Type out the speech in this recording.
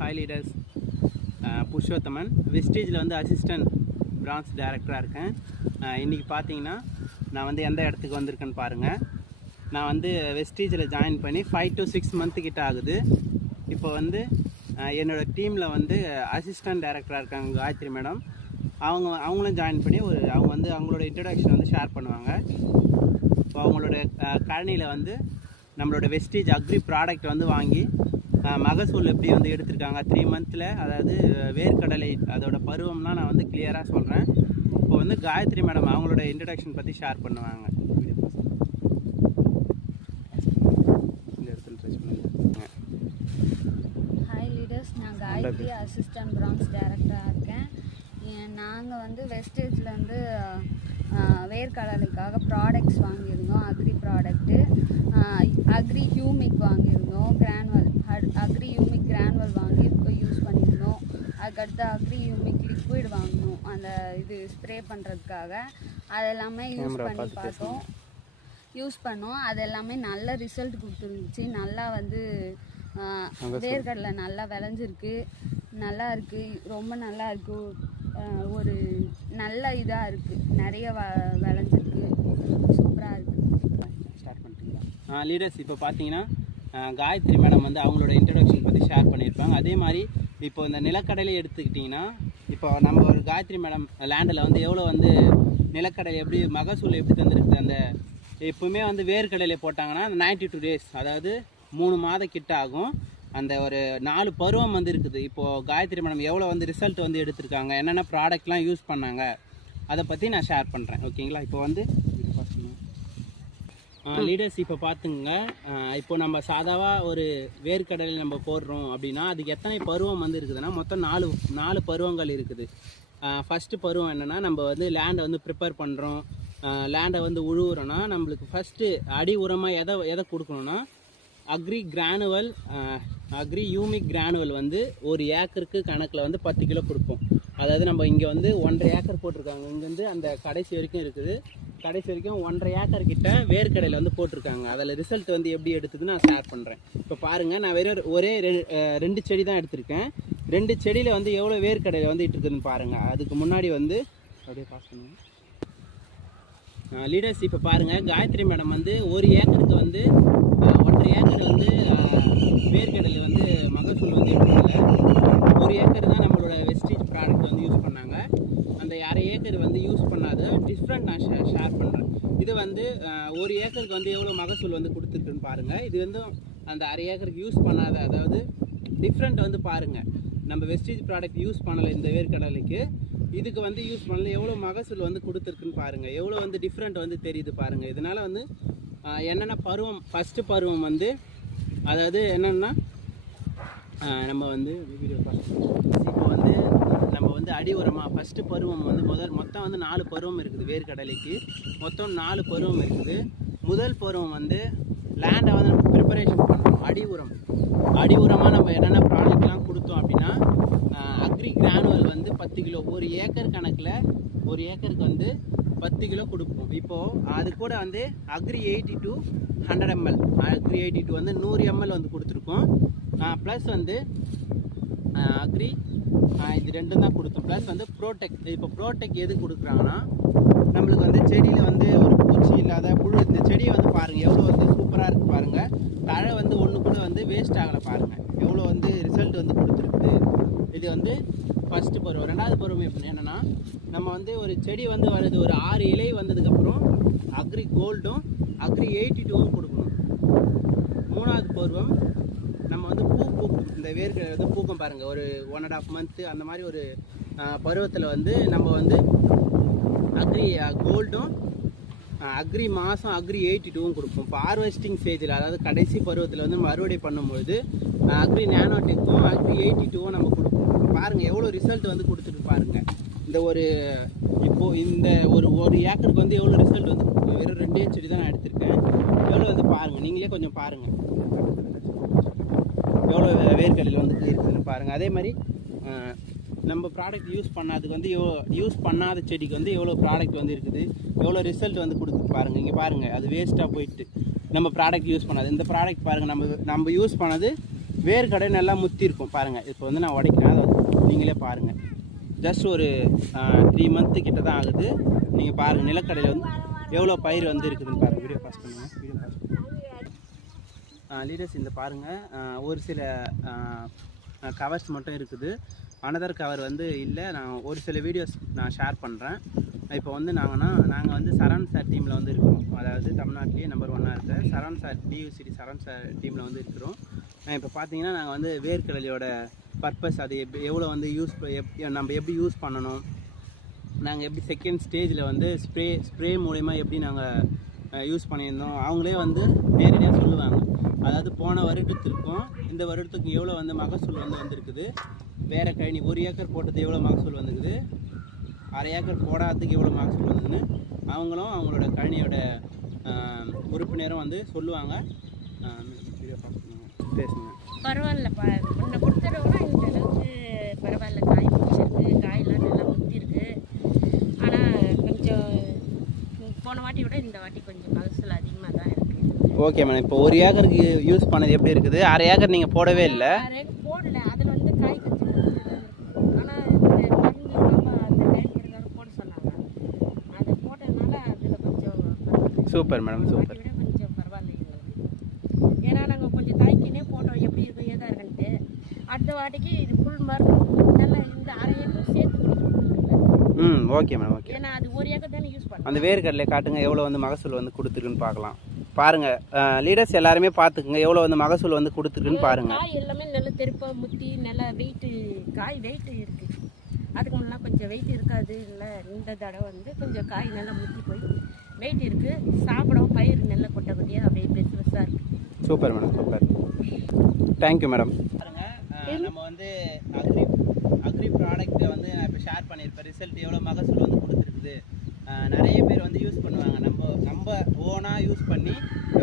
Hi leaders, Purushothaman வெஸ்டேஜில் வந்து assistant branch டைரக்டராக இருக்கேன். இன்றைக்கி பார்த்தீங்கன்னா நான் வந்து எந்த இடத்துக்கு வந்திருக்கேன்னு பாருங்கள். நான் வந்து வெஸ்டேஜில் ஜாயின் பண்ணி 5 to 6 months கிட்ட ஆகுது. இப்போ வந்து என்னோடய டீமில் வந்து அசிஸ்டன்ட் டைரக்டராக இருக்காங்க காயத்ரி மேடம். அவங்களும் ஜாயின் பண்ணி அவங்க வந்து அவங்களோட இன்ட்ரடக்ஷன் வந்து ஷேர் பண்ணுவாங்க. இப்போ அவங்களோட கழனியில் வந்து நம்மளோட வெஸ்டேஜ் அக்ரி ப்ராடக்ட் வந்து வாங்கி மகசூல் எப்படி வந்து எடுத்திருக்காங்க 3 months, அதாவது வேர்க்கடலை அதோட பருவம்லாம் நான் வந்து கிளியராக சொல்கிறேன். இப்போ வந்து காயத்ரி மேடம் அவங்களோட இன்ட்ரடக்ஷன் பற்றி ஷேர் பண்ணுவாங்க. ஹாய் லீடர்ஸ், நான் காயத்ரி அசிஸ்டன்ட் பிரான்ச் டைரக்டராக இருக்கேன். நாங்கள் வந்து வெஸ்டேஜ்லேருந்து வேர்க்கடலைக்காக ப்ராடக்ட்ஸ் வாங்கியிருந்தோம். அக்ரி ப்ராடக்ட்டு, அக்ரி ஹியூமிக் வாங்கியிருந்தோம், அக்ரி ஹியூமிக் கிரானுவல் வாங்கி இப்போ யூஸ் பண்ணியிருந்தோம். அதுக்கடுத்து அக்ரி ஹியூமிக் லிக்விட் வாங்கணும், அந்த இது ஸ்ப்ரே பண்ணுறதுக்காக. அதெல்லாமே யூஸ் பண்ணோம். அது எல்லாமே நல்ல ரிசல்ட் கொடுத்துருந்துச்சு. நல்லா வந்து வேர்க்கடலை நல்லா விளைஞ்சிருக்கு, நல்லா இருக்குது, ரொம்ப நல்லா இருக்குது. ஒரு நல்ல இதாக இருக்குது, நிறைய விளைஞ்சிருக்கு, சூப்பராக இருக்குது. ஸ்டார்ட் பண்ணிட்டீங்களா லீடர்ஸ்? இப்போ பார்த்தீங்கன்னா காயத்ரி மேடம் வந்து அவங்களோட இன்ட்ரடக்ஷன் பற்றி ஷேர் பண்ணியிருப்பாங்க. அதே மாதிரி இப்போ இந்த நிலக்கடலை எடுத்துக்கிட்டிங்கன்னா, இப்போ நம்ம ஒரு காயத்ரி மேடம் லேண்டில் வந்து எவ்வளோ வந்து நிலக்கடலை எப்படி மகசூல் எப்படி தந்துருக்கு. அந்த எப்பவுமே வந்து வேர்க்கடலை போட்டாங்கன்னா அந்த 92 days, அதாவது 3 மாதம் கிட்ட ஆகும். அந்த ஒரு 4 பருவம் வந்து இருக்குது. இப்போது காயத்ரி மேடம் எவ்வளோ வந்து ரிசல்ட் வந்து எடுத்திருக்காங்க, என்னென்ன ப்ராடக்ட்லாம் யூஸ் பண்ணாங்க, அதை பற்றி நான் ஷேர் பண்ணுறேன். ஓகேங்களா? இப்போ வந்து லீடர்ஸ் இப்போ பார்த்துங்க. இப்போ நம்ம சாதாவாக ஒரு வேர்க்கடலை நம்ம போடுறோம் அப்படின்னா அதுக்கு எத்தனை பருவம் வந்து இருக்குதுன்னா மொத்தம் 4 பருவங்கள் இருக்குது. ஃபஸ்ட்டு பருவம் என்னென்னா, நம்ம வந்து லேண்டை வந்து ப்ரிப்பேர் பண்ணுறோம், லேண்டை வந்து உழுவுறோன்னா நம்மளுக்கு ஃபஸ்ட்டு அடி உரமாக எதை கொடுக்கணுன்னா அக்ரி ஹியூமிக் கிரானுவல் வந்து 1 ஏக்கருக்கு கணக்கில் வந்து 10 கிலோ கொடுப்போம். அதாவது நம்ம இங்கே வந்து 1.5 ஏக்கர் போட்டிருக்காங்க. இங்கேருந்து அந்த கடைசி வரைக்கும் இருக்குது. கடைசி வரைக்கும் 1.5 ஏக்கர் கிட்ட வேர்க்கடையில் வந்து போட்டிருக்காங்க. அதில் ரிசல்ட் வந்து எப்படி எடுத்ததுன்னு நான் ஷேர் பண்ணுறேன். இப்போ பாருங்கள், நான் ஒரே 2 செடி தான் எடுத்திருக்கேன். 2 செடியில் வந்து எவ்வளோ வேர்க்கடையில் வந்து இட்டுருக்குதுன்னு பாருங்கள். அதுக்கு முன்னாடி வந்து அப்படியே பாஸ் பண்ணுங்க லீடர்ஸ். இப்போ பாருங்கள், காயத்ரி மேடம் வந்து 1 ஏக்கருக்கு வந்து 1.5 ஏக்கர் வந்து வேர்க்கடலை வந்து மகசூல் வந்து எடுக்கல. 1 ஏக்கர் தான் நம்மளோட வெஸ்டேஜ் ப்ராடக்ட் வந்து யூஸ் பண்ணாங்க. அந்த 1/2 ஏக்கர் வந்து யூஸ் பண்ணாத டிஃப்ரெண்ட் நான் ஷேர் பண்ணுறேன். இது வந்து 1 ஏக்கருக்கு வந்து எவ்வளோ மகசூல் வந்து கொடுத்துருக்குன்னு பாருங்கள். இது வந்து அந்த 1/2 ஏக்கருக்கு யூஸ் பண்ணாத, அதாவது டிஃப்ரெண்ட் வந்து பாருங்கள். நம்ம வெஸ்டேஜ் ப்ராடக்ட் யூஸ் பண்ணலை இந்த வேர்க்கடலைக்கு, இதுக்கு வந்து யூஸ் பண்ணல எவ்வளோ மகசூல் வந்து கொடுத்துருக்குன்னு பாருங்கள். எவ்வளோ வந்து டிஃப்ரெண்ட் வந்து தெரியுது பாருங்கள். இதனால் வந்து என்னென்ன பருவம், ஃபஸ்ட்டு பருவம் வந்து அதாவது என்னென்னா நம்ம வந்து இப்போ வந்து நம்ம வந்து அடி உரமாக ஃபஸ்ட்டு பருவம் வந்து மொத்தம் வந்து 4 பருவம் இருக்குது. வேர்க்கடலைக்கு மொத்தம் 4 பருவம் இருக்குது. முதல் பருவம் வந்து லேண்டை வந்து நம்ம ப்ரிப்பரேஷன் பண்ணுறோம். அடி உரமாக நம்ம என்னென்ன ப்ராடக்ட்லாம் கொடுத்தோம் அப்படின்னா அக்ரி கிரானுவல் வந்து 10 கிலோ 1 ஏக்கர் கணக்கில் 1 ஏக்கருக்கு வந்து 10 கிலோ கொடுப்போம். இப்போது அது கூட வந்து அக்ரி 82 100 ml, அக்ரி 82 வந்து 100 ml வந்து கொடுத்துருக்கோம். ப்ளஸ் வந்து அக்ரி இது 2 தான் கொடுத்தோம். ப்ளஸ் வந்து ப்ரோடெக். இப்போ ப்ரோடெக் எது கொடுக்குறாங்கன்னா, நம்மளுக்கு வந்து செடியில் வந்து ஒரு பூச்சி இல்லாத புழு, இந்த செடியை வந்து பாருங்கள் எவ்வளோ வந்து சூப்பராக இருக்குது பாருங்கள். தழை வந்து ஒன்று கூட வந்து வேஸ்ட் ஆகலை பாருங்கள், எவ்வளோ வந்து ரிசல்ட் வந்து கொடுத்துருக்குது. இது வந்து ஃபஸ்ட்டு பருவம். 2வது பருவம் எப்படி என்னென்னா, நம்ம வந்து ஒரு செடி வந்து வருது, ஒரு 6 இலை வந்ததுக்கப்புறம் அக்ரி கோல்டும் அக்ரி 82வும் கொடுக்கணும். 3வது பருவம் நம்ம வந்து பூக்கும். இந்த வேர்க்கடலை வந்து பூக்கம் பாருங்கள், ஒரு 1.5 month அந்த மாதிரி ஒரு பருவத்தில் வந்து நம்ம வந்து அக்ரி கோல்டும் அக்ரி மாதம் அக்ரி 82வும் கொடுப்போம். இப்போ ஹார்வெஸ்டிங் ஸ்டேஜில், அதாவது கடைசி பருவத்தில் வந்து நம்ம அறுவடை பண்ணும்பொழுது அக்ரி நானோடெக்கும் அக்ரி 82வும் நம்ம கொடுப்போம். பாருங்கள் எவ்வளோ ரிசல்ட் வந்து கொடுத்துட்டு பாருங்கள். இந்த ஒரு இப்போது இந்த ஒரு ஏக்கருக்கு வந்து எவ்வளோ ரிசல்ட் வந்து வெறும் 2 செடி தான் நான் எடுத்திருக்கேன். எவ்வளோ வந்து பாருங்கள், நீங்களே கொஞ்சம் பாருங்கள் எவ்வளோ வேர்க்கடலையில் வந்து இருக்குதுன்னு பாருங்கள். அதே மாதிரி நம்ம ப்ராடக்ட் யூஸ் பண்ணாததுக்கு வந்து யூஸ் பண்ணாத செடிக்கு வந்து எவ்வளோ ப்ராடக்ட் வந்து இருக்குது, எவ்வளோ ரிசல்ட் வந்து கொடுக்குது பாருங்கள். இங்கே பாருங்கள், அது வேஸ்ட்டாக போயிட்டு நம்ம ப்ராடக்ட் யூஸ் பண்ணாது. இந்த ப்ராடக்ட் பாருங்கள், நம்ம யூஸ் பண்ணது வேர்க்கடை நல்லா முத்தி இருக்கும் பாருங்கள். இப்போ வந்து நான் உடைக்கிறேன், அதை நீங்களே பாருங்கள். ஜஸ்ட் ஒரு 3 மந்த்து கிட்ட தான் ஆகுது. நீங்கள் பாருங்கள் நிலக்கடையில் வந்து எவ்வளோ பயிர் வந்து இருக்குதுன்னு பாருங்கள். வீடியோ பாஸ் பண்ணுங்கள், வீடியோ பாஸ் பண்ணுங்கள். லீடர்ஸ் இந்த பாருங்கள், ஒரு சில கவர்ஸ் மட்டும் இருக்குது. அனதர் கவர் வந்து இல்லை. நான் ஒரு சில வீடியோஸ் நான் ஷேர் பண்ணுறேன். இப்போ வந்து நாங்கள் வந்து சரவண் சார் டீமில் வந்து இருக்கிறோம். அதாவது தமிழ்நாட்டிலேயே நம்பர் 1 இருக்கிற சரவண் சார் டியூசிடி சரவண் சார் டீமில் வந்து இருக்கிறோம். இப்போ பார்த்தீங்கன்னா நாங்கள் வந்து வேர்க்கடலையோட பர்பஸ், அது எவ்வளோ வந்து நம்ம எப்படி யூஸ் பண்ணணும், நாங்கள் எப்படி செகண்ட் ஸ்டேஜில் வந்து ஸ்ப்ரே மூலயமா எப்படி நாங்கள் யூஸ் பண்ணியிருந்தோம், அவங்களே வந்து நேரடியாக சொல்லுவாங்க. அதாவது போன வருடத்திற்கும் இந்த வருடத்துக்கும் எவ்வளோ வந்து மகசூல் வந்து வந்திருக்குது, வேறு கழனி 1 ஏக்கர் போட்டது எவ்வளோ மகசூல் வந்துருக்குது, 1/2 ஏக்கர் போடாததுக்கு எவ்வளோ மகசூல் வந்ததுன்னு அவங்களும் அவங்களோட கழனியோட உறுப்பினரும் வந்து சொல்லுவாங்க. பேசுங்க. பரவாயில்லப்பா, முன்ன கொடுத்துட்டோம்னா இந்த அளவுக்கு பரவாயில்ல. காய் பிடிச்சிருக்கு, காயெல்லாம் நல்லா முத்திருக்கு. ஆனால் கொஞ்சம் போன வாட்டி விட இந்த வாட்டி கொஞ்சம் மகசூல் அதிகமாக தான் இருக்குது. ஓகே மேடம், இப்போ 1 ஏக்கருக்கு யூஸ் பண்ணது எப்படி இருக்குது? 1/2 ஏக்கர் நீங்கள் போடவே இல்லை. போடல, அதில் வந்து காய் கட்டி ஆனால் மருந்து நம்ம அந்த டைம் போட சொன்னாங்க. அதை போட்டதுனால அதில் கொஞ்சம் சூப்பர் மேடம், சூப்பர். கொஞ்சம் பரவாயில்ல எங்களுக்கு. ஏன்னா நாங்கள் கொஞ்சம் தாய்க்கினே போட்டோம் எப்படி இருக்கும் ஏதா இருக்குன்ட்டு. அடுத்த வாட்டிக்கு இது ஃபுல் மருந்து நல்லா இந்த 1/2 ஏக்கர் சேர்த்து கொடுத்துருக்கோம். Okay madam, okay. ஏன்னா அது 1 ஏக்கர் தானே யூஸ் பண்ணுறோம். அந்த வேர்க்கடலை காட்டுங்க எவ்வளோ வந்து மகசூல் வந்து கொடுத்துருக்குன்னு பார்க்கலாம். பாருங்கள் லீடர்ஸ் எல்லாருமே பார்த்துக்குங்க எவ்வளோ வந்து மகசூல் வந்து கொடுத்துருக்குன்னு பாருங்கள். காய் எல்லாமே நல்லா தெருப்பாக முத்தி நல்லா வெயிட்டு, காய் வெயிட்டு இருக்குது. அதுக்கு முன்னெல்லாம் கொஞ்சம் வெயிட் இருக்காது. இல்லை இந்த தடவை வந்து கொஞ்சம் காய் நல்லா முத்தி போய் வெயிட் இருக்குது. சாப்பிடவும் பயிர் நல்லா கொட்ட கொட்டியாக அப்படியே பெருசு பெருசாக இருக்குது. Super madam, super. Thank you madam. பாருங்கள் நம்ம வந்து அக்ரி ப்ராடக்ட்டை வந்து நான் இப்போ ஷேர் பண்ணியிருப்பேன். ரிசல்ட் எவ்வளோ மகசூல் வந்து கொடுத்துருக்குது. நிறைய பேர் வந்து யூஸ் பண்ணுவாங்க. நம்ம ஓனாக யூஸ் பண்ணி